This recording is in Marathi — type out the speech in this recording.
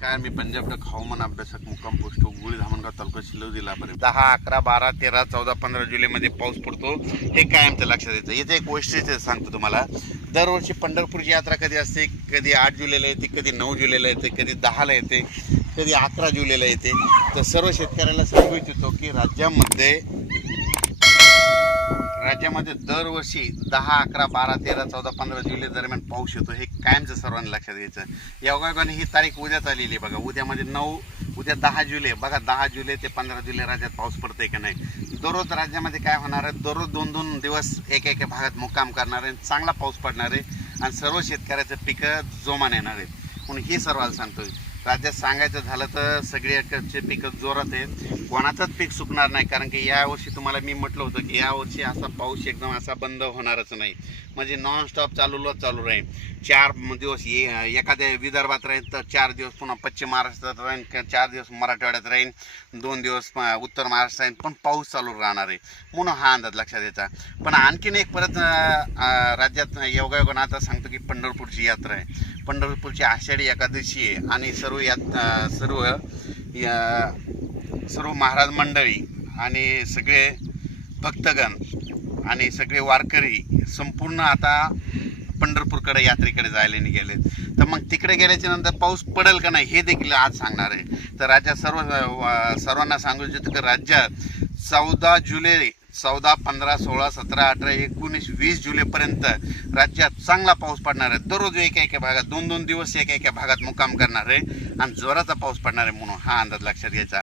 नमस्कार मी पंजाब डक हवामान अभ्यासक मुक्काम पोस्ट गुळी धामणगाव तालुका शिलव जिल्हापर्यंत दहा अकरा बारा तेरा चौदा पंधरा जुलैमध्ये पाऊस पडतो. हे कायमचं लक्षात येतं? येथे एक वैशिष्ट्य सांगतो तुम्हाला. दरवर्षी पंढरपूरची यात्रा कधी असते? कधी आठ जुलैला येते कधी नऊ जुलैला येते कधी दहाला येते कधी अकरा जुलैला येते. तर सर्व शेतकऱ्याला सांगू इच्छितो की राज्यामध्ये राज्यामध्ये दरवर्षी दहा अकरा बारा तेरा चौदा पंधरा जुलै दरम्यान पाऊस येतो हे कायमचं सर्वांनी लक्षात घ्यायचं. योगायोगाने ही तारीख उद्याच आलेली आहे बघा. उद्यामध्ये म्हणजे नऊ उद्या दहा जुलै. बघा दहा जुलै ते पंधरा जुलै राज्यात पाऊस पडतोय का नाही? दररोज राज्यामध्ये काय होणार आहे? दररोज दोन दोन दिवस एका एका भागात मुक्काम करणार आहे चांगला पाऊस पडणार आहे आणि सर्व शेतकऱ्याचं पिकं जोमान येणार आहेत. म्हणून हे सर्वांना सांगतोय. राज्यात सांगायचं झालं तर सगळीकडचे पिकं जोरात आहेत. कोणाचंच पीक सुकणार नाही कारण की यावर्षी तुम्हाला मी म्हटलं होतं की यावर्षी असा पाऊस एकदम असा बंद होणारच नाही. म्हणजे नॉनस्टॉप चालूलाच चालू राहील. चार दिवस ये एखाद्या विदर्भात राहील तर चार दिवस पुन्हा पश्चिम महाराष्ट्रात राहील चार दिवस मराठवाड्यात राहील दोन दिवस उत्तर महाराष्ट्रात राहील पण पाऊस चालू राहणार आहे. म्हणून हा अंदाज लक्षात यायचा पण आणखीन एक परत राज्यात योगायोगानं आता सांगतो की पंढरपूरची यात्रा आहे. पंढरपूरची आषाढी एकादशी आहे आणि सर्व यात सर्व या- सर्व महाराज मंडळी आणि सगळे भक्तगण आणि सगळे वारकरी संपूर्ण आता पंढरपूरकडे यात्रेकडे जायला निघाले. तर मग तिकडे गेल्याच्यानंतर पाऊस पडेल का नाही हे देखील आज सांगणार आहे. तर राज्यात सर्व सर्वांना सांगू इच्छितो की राज्यात चौदा जुलै चौदा पंधरा सोळा सतरा अठरा एकोणीस वीस जुलैपर्यंत राज्यात चांगला पाऊस पडणार आहे. दररोज एका एका भागात दोन दोन दिवस एका एका भागात मुक्काम करणार आहे आणि जोराचा पाऊस पडणार आहे म्हणून हा अंदाज लक्षात घ्यायचा.